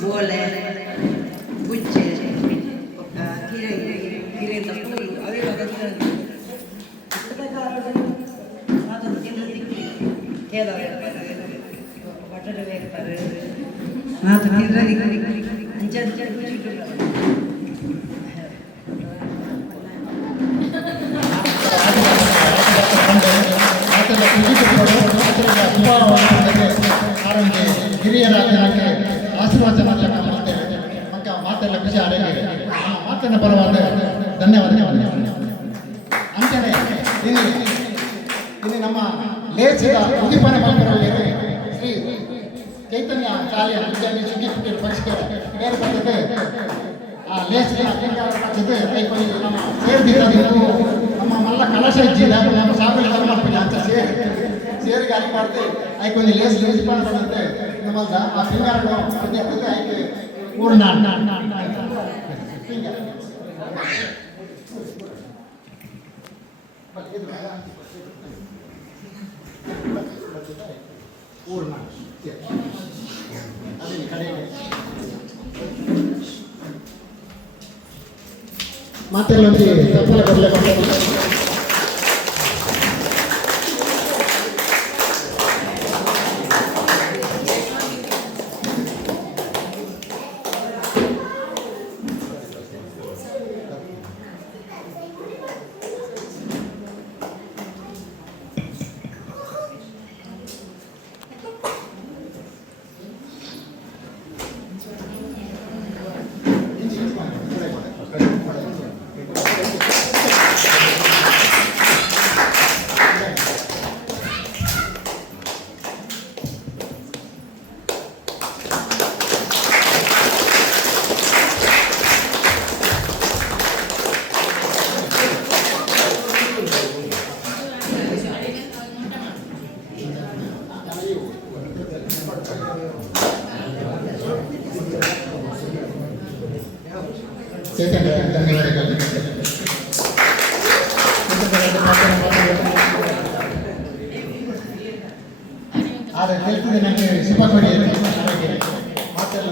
ಬೋಲೆ ಗುಚ್ಚೆ ಕಿರೆ ತಪ್ಪು ಅವೇ ಬಟರ್ ಬೇಕ್ತಾರೆ ಅಂಚೆ ಹಿರಿಯರ ಜನಕ್ಕೆ ಆಶೀರ್ವಾದ ಮಾತೆಲ್ಲ ಖುಷಿ ಆರೋಗ್ಯ ಮಾತನ್ನ ಪರವಾದ ಧನ್ಯವಾದ ಅಂಚನೆ ಇನ್ನು ನಮ್ಮ ಲೇಸಿದ ಉದಿಪನ ಮಕ್ಕಳಲ್ಲಿ ಶ್ರೀ ಚೈತನ್ಯ ಶಾಲೆಯ ವಿದ್ಯಾರ್ಥಿ ಸುಗ್ಗಿ ಪಕ್ಷಕ್ಕೆ ಬೇರೆ ಬರ್ತದೆ ಆ ಲೇಸಿನ ಪಕ್ಷದ ಕೈಕೊಳ್ಳಿ ನಮ್ಮ ಸೇರಿದ್ದು ನಮ್ಮ ಮಲ್ಲ ಕಲಶ ಇದ್ದಿಲ್ಲ ನಮ್ಮ ಸಾಬಿ ಧರ್ಮಪ್ಪಿಲ್ಲ ಅಂತ ಸೇರಿಗೆ ಅಲ್ಲಿ ಮಾಡ್ತೆ ಐಕೊಂದು ಲೇಸ್ ಉದಿಪನ ಬಂದಂತೆ ನಮ್ಮಲ್ದ ಆ ಸಿಂಗಾರಗಳು ವಿದ್ಯಾರ್ಥಿ ಆಯ್ಕೆ ಪೂರ್ಣ ಪೂರ್ಣ ಅದೇ ಕಡೆ ಮಾತೆಲ್ಲ ಸಫಲ ಬರಲೇಬೇಕು. ಚೇತನ ಧನ್ಯವಾದಗಳು. ಆದರೆ ಹೇಳ್ತಿದ್ದೆ ನನಗೆ ಶುಭ ಕೊಡಿ ಮಾತೆಲ್ಲ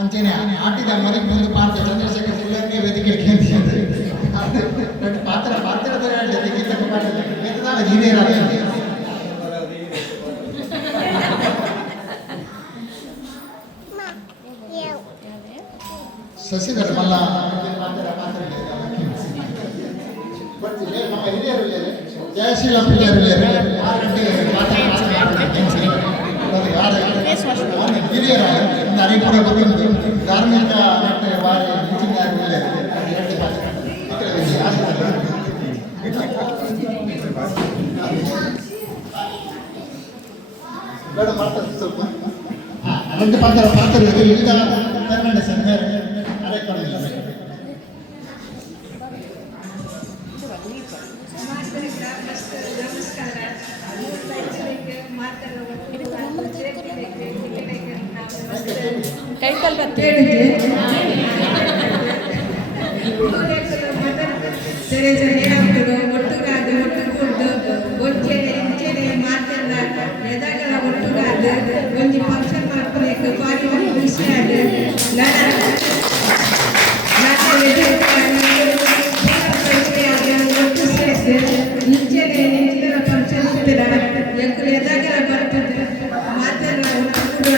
ಅಂಚೆನೆ ಆಟಿದ ಮನೆಗೆ ಮುಂದೆ ಪಾತ್ರ ಚಂದ್ರಶೇಖರ್ ಸಿಲ್ಲಂಗೆ ವೇದಿಕೆ ಪಾತ್ರದ ಹಿರಿಯರ ಶಶಿಧರ್ ಮಲ್ಲ ನಮ್ಮ ಹಿರಿಯರು ಜಯಶೀಲ ಪ್ರಿಯರು ಹಿರಿಯರ ಅರಿಪುರ ಬಂದು ಧಾರ್ಮಿಕ ಬೇಡ ಮಾಡ್ತಾರೆ ಸ್ವಲ್ಪ ಅನಂತ ಪಾತ್ರ ವಿವಿಧ ಕನ್ನಡ ಸಂಘ ಕೈಕಲ್ ಒಟ್ಟುಗಾದ ಒಟ್ಟುಕೊಟ್ಟು ಒಚ್ಚೆಡೆ ಇಂಚೆಡೆ ಮಾತೆಲ್ಲ ಎದಗಳ ಒಟ್ಟುಗಾದ ಒಂಜಿ ಫಂಕ್ಷನ್ ಮಾಡ್ಕೊಬೇಕು ಪಾಟಿ ಖುಷಿ ಆದ ಒಟ್ಟು ಸೇರಿಸಿ ಇಂಚೆಡೆ ಇಂಚಿನ ಫಂಕ್ಷನ್ ಇತ್ತಿರ ಎದಗಳ ಬರ್ತದೆ ಮಾತೆಲ್ಲ ಒಟ್ಟು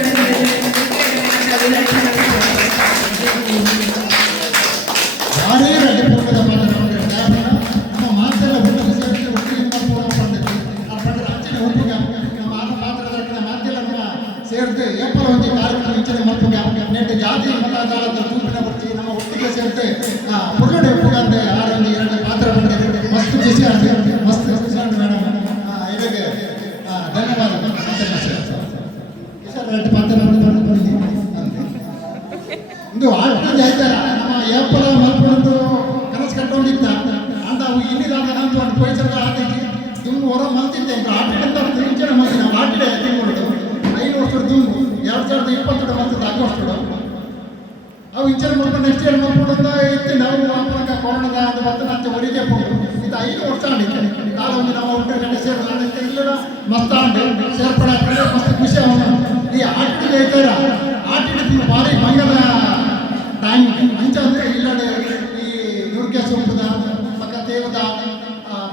ನಮ್ಮ ಮಾತೆಲ್ಲ ಸೇರಿದು ಏಪ್ರಿಲ್ 1 ಕಾರ್ಯಕ್ರಮ ಇಂಚಿನ ಮಲ್ಪುಗ ನೆಟ್ಟು ಜಾತಿ ಮತದಾರರ ತೂಪಿನ ಬರ್ತಿ ನಮ್ಮ ಒಟ್ಟಿಗೆ ಸೇರಿದು ಪುರುಗಡೆ ಉಪಗಾಂಡೆ 6 ಪಾತ್ರ ಬಂದಿದೆ ಮಸ್ತ್ ಖುಷಿ ಆಗಿದೆ ಮಸ್ತ್ ಖುಷಿ ಆಗಿದೆ ಮೇಡಮ್ ಇದಕ್ಕೆ ಧನ್ಯವಾದ ಕಿಶೋರ್ ರೆಡ್ಡಿ ಪಾತ್ರ ಇದು ಆಟ ನಮ್ಮ ಏಪ್ರಿಲ್ ಮಲ್ಪುಣದ್ದು ಬಂದಿತ್ತ ಅಂತ ಅವು ಇನ್ನಿದಾದ ನಂತರ ಒಂದು ಪೈಸದ ಆತೈತಿ ದುಂಬು ಹೊರ ಮಲ್ತಿದ್ದೆ ಆಟಿಡಂತ ಇಂಚನೆ ಮಲ್ತಿ ನಾವು ಆಟಿಡೆ ತಿಂಗಳು 5 ವರ್ಷದ ದುಂಬು 2020 ಮಂತದ ಆಗಸ್ಟ್ ಅವು ಇಂಚನೆ ಮಲ್ಕೊಂಡು ನೆಕ್ಸ್ಟ್ ಇಯರ್ ಮಲ್ಕೊಂಡ ಇತ್ತು ನಾವು ಅಪ್ಪನಕ ಕೊರೋನಾದ ಅದು ಮತ್ತೆ ಹೊರಿಗೆ ಹೋಗಿ ಇದು 5 ವರ್ಷ ಆಡಿದ್ದೆ ನಾಳೆ ಒಂದು ನಾವು ಒಟ್ಟು ಗಂಟೆ ಸೇರಿದ ಇಲ್ಲ ಮಸ್ತ್ ಆಂಡೆ ಸೇರ್ಪಡೆ ಮಸ್ತ್ ಖುಷಿ ಅವನು ಈ ಆಟಿಗೆ ಐತಾರ ಆಟಿಡ ಭಾರಿ ಭಂಗದ ಟೈಮ್ ಅಂಚ ಅಂದರೆ ಇಲ್ಲಡೆ ಈ ನುಗ್ಗೆ ಸೊಪ್ಪುದ ಪಕ್ಕ ತೇವದ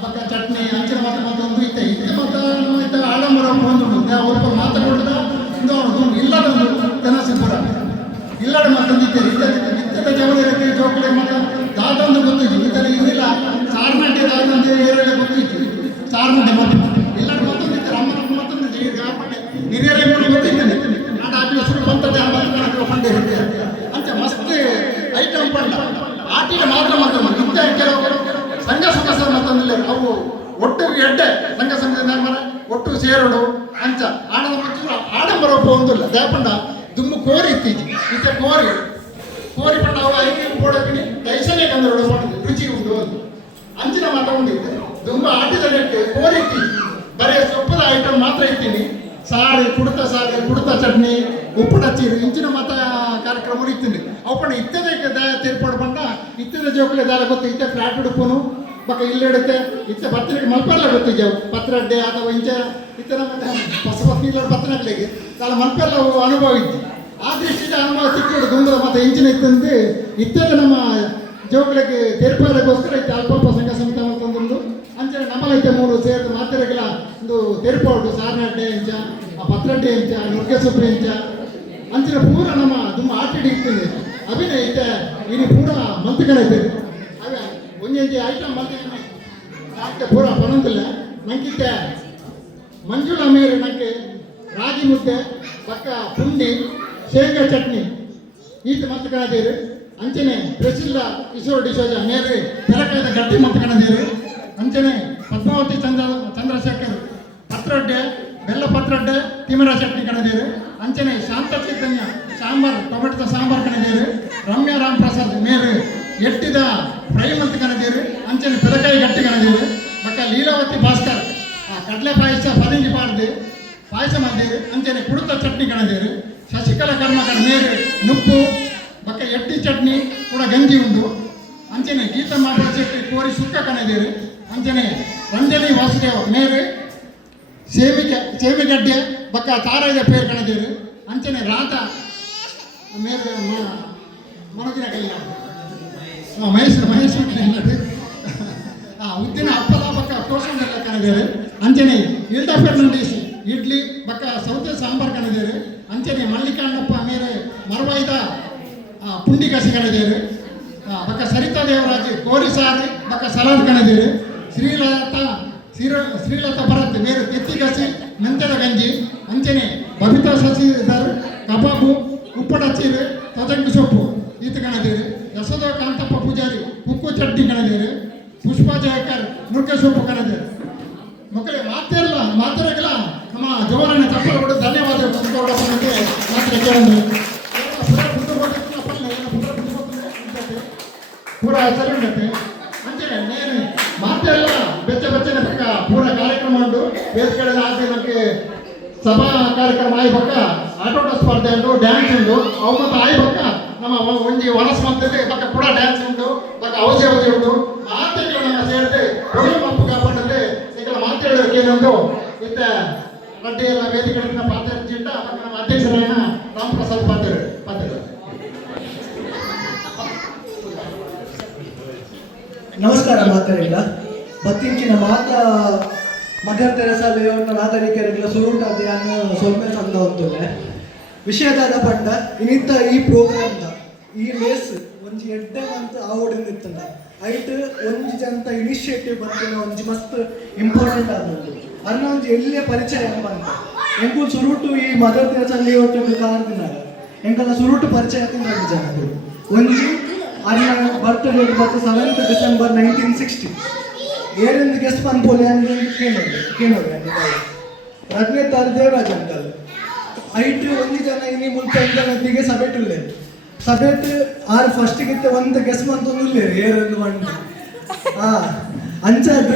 ಪಕ್ಕ ಚಟ್ನಿ ಅಂಚಿನ ಮತ್ತೊಂದು ಇತ್ತೆ ಇದು ಮತ್ತೆ ಆಡಂಬರ ಒಂದು ಅವ್ರ ಮಾತಾಡೋದ ಇದು ಇಲ್ಲದೊಂದು ತೆನಸಿಪುರ ಇಲ್ಲಡೆ ಮತ್ತೊಂದು ಇತ್ತೆ ಇತ್ತದ ಜವಳಿರಕ್ಕೆ ಜೋಕಡೆ ಮತ್ತು ದಾದೊಂದು ಗೊತ್ತಿತ್ತು ಇತರ ಇದಿಲ್ಲ ಸಾರ್ನಡ್ಡೆ ದಾದಂತೆ ಏರೆಲ್ಲ ಗೊತ್ತಿತ್ತು ಸಾರ್ನಡ್ಡೆ ಮತ್ತು ಇಲ್ಲಡೆ ಮತ್ತೊಂದು ಇತ್ತು ಅಮ್ಮನ ಮತ್ತೊಂದು ಹಿರಿಯರೇ ಗೊತ್ತಿದ್ದೇನೆ ನಾನು ಆಟದ ಸುರು ಬಂತದೆ ಫಂಡ್ ಇರುತ್ತೆ ಅಂತ ಮಸ್ತ್ ಐಟಮ್ ಪಂಡ ಆಟಿಗೆ ಮಾತ್ರ ಮತ್ತೊಂದು ಇತ್ತ ಕೆಲವು ಸಂಘ ಸುಖ ಮತ್ತೊಂದಿಲ್ಲ ಅವು ಒಟ್ಟು ಎಡ್ಡೆ ಸಂಘದ ಮರ ಒಟ್ಟು ಸೇರೋಡು ಅಂಚ ಆಡದ ಮಕ್ಕಳು ಆಡಂಬರ ಒಂದಿಲ್ಲ ದೇಪಂಡ ದುಮ್ಮು ಕೋರಿ ಇತ್ತೀಚಿ ಇತ್ತ ಕೋರಿ ಪಂಡ ಅವು ಐದು ಬೋಡಕಿನಿ ದೈಸನೇ ಕಂದರೋಡು ಮಾಡಿದ್ರು ರುಚಿ ಉಂಟು ಒಂದು ಅಂಚಿನ ಮಾತ ಉಂಟಿತ್ತು ದುಮ್ಮ ಆಟಿದ ನೆಟ್ಟು ಕೋರಿ ಇತ್ತೀಚಿ ಬರೀ ಸೊಪ್ಪದ ಐಟಮ್ ಮಾತ್ರ ಇತ್ತೀನಿ ಸಾರು ಕುಡ್ತ ಚಟ್ನಿ ಉಪ್ಪು ಟಚ್ಚೀರು ಇಂಚಿನ ಮತ ಕಾರ್ಯಕ್ರಮ ಇತ್ತೀನಿ ಅವು ಪಂಡ ಇತ್ತದ ತೀರ್ಪಾಡು ಪಂಡ ಇತ್ತದ ಜೋಕಲೆ ದಾಲ ಗೊತ್ತು ಇತ್ತೆ ಫ್ಲಾಟ್ ಉಡುಪುನು ಬಕ್ಕ ಇಲ್ಲಿಡುತ್ತೆ ಇತ್ತೆ ಬತ್ತನಿಗೆ ಮಲ್ಪೆಲ್ಲ ಗೊತ್ತಿದ್ದೆ ಪತ್ರಡ್ಡೆ ಅಥವಾ ಇಂಚ ಇತ್ತೆ ನಮ್ಮ ಹೊಸ ಇಲ್ಲ ಬತ್ತನಗಳಿಗೆ ದಾಲ ಮಲ್ಪೆಲ್ಲ ಅನುಭವ ಇತ್ತು ಆ ದೃಷ್ಟಿಯಿಂದ ಅನುಭವ ಸಿಕ್ಕಿಡು ದುಂಬದ ಮತ್ತು ಇಂಚಿನ ಇತ್ತಂದು ಇತ್ತದ ನಮ್ಮ ಜೋಕಲೆಗೆ ತೀರ್ಪಾಡಗೋಸ್ಕರ ಇತ್ತು ಅಲ್ಪ ಸಂಘ ಸಮಿತಿ ಅಂತಂದು ಅಂಚನೆ ನಮ್ಮಲೈತೆ ಮೂರು ಸೇರಿದ ಮಾತೆರೆಗಳ ಒಂದು ತೆರುಪಾಡು ಸಾರ್ನಡ್ಡೆ ಇಂಚ ಪತ್ರಡ್ಡೆ ಇಂಚ ನುಗ್ಗೆ ಸೊಪ್ಪು ಇಂಚ ಅಂಚಿನ ಪೂರ ನಮ್ಮ ತುಂಬ ಆಟಿಡಿ ಇರ್ತದೆ ಅಭಿನಯ ಐತೆ ಇನ್ನು ಪೂರ ಮಂತ್ರಿಗಳೈತೆ ಅವ ಒಂದೊಂದು ಐಟಮ್ ಮಂತ್ರಿ ಆಗ್ತದೆ ಪೂರ ಪಣಂದಿಲ್ಲ ನಂಗಿತ್ತೆ ಮಂಜುಳ ಮೇರೆ ನಂಗೆ ರಾಗಿ ಮುದ್ದೆ ಪಕ್ಕ ಪುಂಡಿ ಶೇಂಗಾ ಚಟ್ನಿ ಈತ ಮಂತ್ರಿಗಳದೇರು ಅಂಚನೆ ಪ್ರಸಿದ್ಧ ಕಿಶೋರ್ ಡಿಸೋಜ ಮೇರೆ ತೆಲಕಾಯದ ಗಟ್ಟಿ ಮಂತ್ರಿಗಳದೇರು ಅಂಚನೆ ಪದ್ಮಾವತಿ ಚಂದ್ರಶೇಖರ್ ಪತ್ರೊಡ್ಡೆ ಬೆಲ್ಲ ಪತ್ರೊಡ್ಡೆ ತಿಮರ ಚಟ್ನಿ ಕಣದೇರು ಅಂಚನೆ ಶಾಂತ ಚೈತನ್ಯ ಸಾಂಬಾರ್ ಟೊಮೆಟೊ ಸಾಂಬಾರ್ ಕಣದೇರು ರಮ್ಯಾ ರಾಮ್ ಪ್ರಸಾದ್ ಮೇರೆ ಎಟ್ಟಿದ ಫ್ರೈ ಮಂತ್ ಕಣದೇರು ಅಂಚನೆ ಪೆದಕಾಯಿ ಗಟ್ಟಿ ಕಣದೇರು ಪಕ್ಕ ಲೀಲಾವತಿ ಭಾಸ್ಕರ್ ಕಡಲೆ ಪಾಯಸ ಪದಂಗಿ ಪಾಯಸ ಮಾಡಿದೇರು ಅಂಚನೆ ಕುಡುತ ಚಟ್ನಿ ಕಣದೇರು ಶಶಿಕಲಾ ಕರ್ಮಕರ್ ಮೇರೆ ನುಪ್ಪು ಪಕ್ಕ ಎಟ್ಟಿ ಚಟ್ನಿ ಕೂಡ ಗಂಜಿ ಉಂಟು ಅಂಚನೆ ಗೀತಾ ಮಾತ್ರ ಚಟ್ನಿ ಕೋರಿ ಸುಕ್ಕ ಕಣದೇರು ಅಂಚನೆ ರಂಜನಿ ವಾಸುದೇವ ಮೇರೆ ಸೇಮಿಗಡ್ಡೆ ಬಕ್ಕ ತಾರಾಯ ಪೇರು ಕಣದೇರು ಅಂಚನೆ ರಾತ ಮೇರೆ ಮನದಿನ ಕಲ್ಯಾಣ ಮಹೇಶ್ವರ ಕಲ್ಯಾಣ ಉದ್ದಿನ ಹಪ್ಪಲ ಬಕ್ಕ ಕೋಸಂಬರಿ ಕಣದೇರು ಅಂಚನೆ ಇಲ್ಡಾ ಫೆರ್ನಾಂಡಿಸ್ ಇಡ್ಲಿ ಬಕ್ಕ ಸೌತೆ ಸಾಂಬಾರ್ ಕಣದೇರು ಅಂಚನೆ ಮಲ್ಲಿಕಾಂಡಪ್ಪ ಮೇರೆ ಮರವಾಯ್ದ ಪುಂಡಿ ಕಸಿ ಕಣದೇರು ಬಕ್ಕ ಸರಿತಾ ದೇವರಾಜ್ ಕೋರಿ ಸಾರು ಬಕ್ಕ ಸಲಾದ್ ಕಣದೇರು ಶ್ರೀಲತಾ ಭರತ್ ಬೇರೆ ಎತ್ತಿ ಕಸಿ ಮೆಂತ್ಯದ ಗಂಜಿ ಅಂಚನೆ ಬಬಿತಾ ಶಶಿಧರ್ ಕಬಾಬು ಉಪ್ಪಡಚೀರು ತದಂಗಿ ಸೊಪ್ಪು ಈತ ಕಣದೇರು ಯಶೋಧ ಕಾಂತಪ್ಪ ಪೂಜಾರಿ ಉಕ್ಕು ಚಟ್ನಿ ಕಣದೇರು ಪುಷ್ಪಾ ಜಯಕರ್ ನುಗ್ಗೆ ಸೊಪ್ಪು ಕಣದೇರು ಮಕ್ಕಳೇ ಮಾತೆರೆಗಳ ನಮ್ಮ ಜೋರನ್ನ ಚಪ್ಪಲು ಕೊಟ್ಟು ಧನ್ಯವಾದ ಮಾತ್ರ ಕೇಳಿದ್ರು ಪೂರ ಸರಿ ಉಂಟೆ ಅಂಚನೆ ನೇನು ಮಾತೆಲ್ಲ ಬೆಚ್ಚನ ಪಕ್ಕ ಪೂರ ಕಾರ್ಯಕ್ರಮ ಉಂಟು ಬೇರೆ ಕಡೆ ಆಗಿ ನಮಗೆ ಸಭಾ ಕಾರ್ಯಕ್ರಮ ಆಯ್ ಪಕ್ಕ ಆಟೋಟ ಸ್ಪರ್ಧೆ ಉಂಟು ಡ್ಯಾನ್ಸ್ ಉಂಟು ಅವು ಮತ್ತು ಆಯ್ ಪಕ್ಕ ನಮ್ಮ ಒಂಜಿ ವನಸ್ ಮಂತಲ್ಲಿ ಪಕ್ಕ ಕೂಡ ಡ್ಯಾನ್ಸ್ ಉಂಟು ಪಕ್ಕ ಔಷಧಿ ಉಂಟು ಮಾತೆಗಳು ನಮ್ಮ ಸೇರಿದೆ ಒಳ್ಳೆ ಮಪ್ಪು ಕಾಪಾಡದೆ ಈಗ ಮಾತಾಡೋಕೆ ಏನೊಂದು ಇತ್ತ ಗಡ್ಡೆ ಎಲ್ಲ ವೇದಿಕೆಗಳನ್ನ ಪಾತ್ರ ಜಿಟ್ಟ ಪಕ್ಕ ನಮ್ಮ ಅಧ್ಯಕ್ಷರಾಯಣ ರಾಮ್ ಪ್ರಸಾದ್ ಪಾತ್ರ ನಮಸ್ಕಾರ ಮಾತಾಡಿಲ್ಲ ಬತ್ತಿಂಚಿನ ಮಾತಾ ಮದರ್ ತೆರೆಸಾ ಲೇಔಟ್ನ ನಾಗರಿಕರಿಗೆಲ್ಲ ಸುರುಟಾದ ಯಾನು ಸೊಲ್ಮೆ ತಂದ ಹೊಂದುಲೆ ವಿಷಯದಾದ ಪಂಡ ಇನ್ನಿತ್ತ ಈ ಪ್ರೋಗ್ರಾಮ್ದ ಈ ರೇಸ್ ಒಂಜಿ ಎಡ್ಡೆ ಮಂತ್ ಆವೋಡಿಂದ ಇತ್ತಂಡ ಐಟ್ ಒಂಜಿ ಜನತ ಇನಿಷಿಯೇಟಿವ್ ಬಂದಿನ ಒಂಜಿ ಮಸ್ತ್ ಇಂಪಾರ್ಟೆಂಟ್ ಆದದ್ದು ಅನ್ನ ಒಂಜಿ ಎಲ್ಲಿಯ ಪರಿಚಯ ಎಂಬಂತ ಎಂಕುಲ್ ಸುರುಟು ಈ ಮದರ್ ತೆರೆಸಾ ಲೇಔಟ್ ಕಾರ್ದಿನಾಗ ಎಂಕಲ್ಲ ಸುರುಟು ಪರಿಚಯ ತಿಂದ ಜನರು ಒಂಜಿ ಅನ್ನ ಬರ್ತ್ ಡೇಟ್ ಬಂತು 7th December 1960 ಏಳೆಂದು ಗೆಸ್ಟ್ ಪನ್ಪೋಲೆ ಅಂದ್ರೆ ಕೇಳೋದು ರತ್ನೇ ದೇವರಾಜ್ ಅಂಕಲ್ ಐಟ್ ಒಂದು ಜನ ಇನಿ ಮುಂಚೆ ಇಂಟರ್ನೆಟ್ಟಿಗೆ ಸಭೆಟ್ ಉಳ್ಳೇ ಸಭೆಟ್ ಆರು ಫಸ್ಟಿಗಿತ್ತೆ ಒಂದು ಗೆಸ್ಟ್ ಮಂತ್ ಇಲ್ಲೇ ಏರನ್ನು ಮಂಡಿ ಅಂಚಾದ್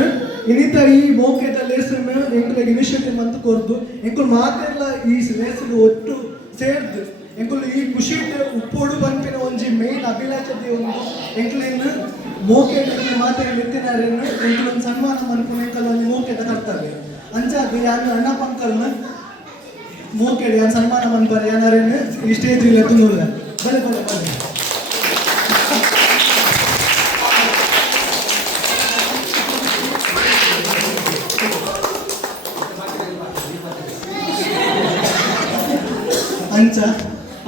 ಇನ್ನಿತ ಈ ಮೌಕ್ಯದ ಲೇಸನ್ನು ಎಂಕುಲ ಇನಿಷಿಯೇಟಿವ್ ಅಂತ ಕೊರ್ದು ಎಂಕುಲು ಮಾತೆಲ್ಲ ಈ ಲೇಸನ್ನು ಒಟ್ಟು ಸೇರ್ದು ಎಂಕುಲು ಈ ಖುಷಿ ಉಪ್ಪೋಡು ಬಂಪಿನ ಒಂಜಿ ಮೇನ್ ಅಭಿಲಾಷತೆ ಒಂದು ಎಂಕುಲಿನ ಮೋಕೆದಲ್ಲಿ ಮಾತೆಲ್ಲ ಎತ್ತಿನಾರೇನು ಎಂಕುಲೊಂದು ಸನ್ಮಾನ ಮನ್ಪುನ ಎಂಕಲ್ ಒಂದು ಮೋಕೆದ ಕರ್ತವ್ಯ ಅಂಚಾದ್ ಯಾನು ಅಣ್ಣ ಪಂಕಲ್ನ ಮೋಕೆಡ್ ಯಾನು ಸನ್ಮಾನ ಮನ್ಪಾರ ಯಾನಾರೇನು ಈ ಸ್ಟೇಜ್ ಇಲ್ಲ ತುಂಬಿಲ್ಲ ಬಲೆ ಬಲೆ ಬಲೆ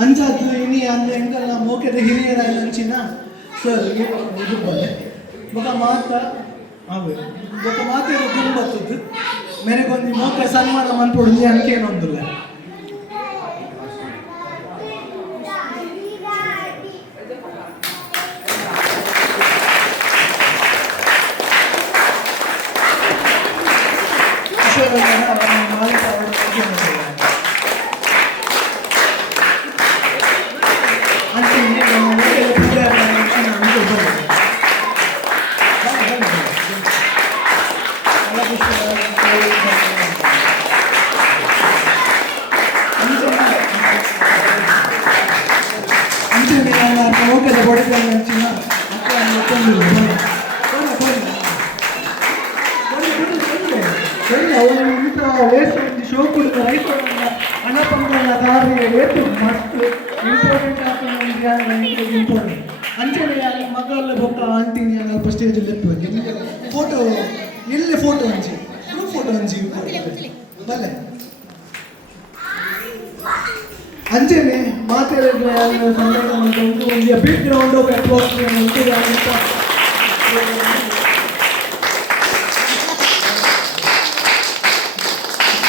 ಅಂಚಾದ್ದು ಇನಿ ಅಂದ್ರೆ ಎಂಕಲ್ಲ ಮೋಕೆದ ಹಿರಿಯರ ಅಂಚಿನ ಸರ್ ಇದು ಬಲೆ ఒక ಮಾತ ఒక ಮಾತ ದುಂಬತ್ತದ್ದು ಮೇರೆಗೊಂದು ಮೋಕೆ ಸನ್ಮಾನ ಮನ್ಪೊಡು ಅನ್ಕೇನೊಂದಿಲ್ಲ ಮಗಲ್ಲ ಬೊಕ್ಕ ಆಂಟಿನಿ ಅಲ್ಪ ಸ್ಟೇಜ್ ಫೋಟೋ ಎಲ್ಲಿ ಫೋಟೋ ಹಂಚಿ ಗ್ರೂಪ್ ಫೋಟೋ ಹಂಚಿ ಬಲ್ಲೆ ಅಂಚೆನೆ ಮಾತಾಡಿದ್ರೆ ಸಂದೇಹ ಒಂದು ಬಿಗ್ ಗ್ರೌಂಡ್ ಆಫ್ ಅಪ್ಲಾಸ್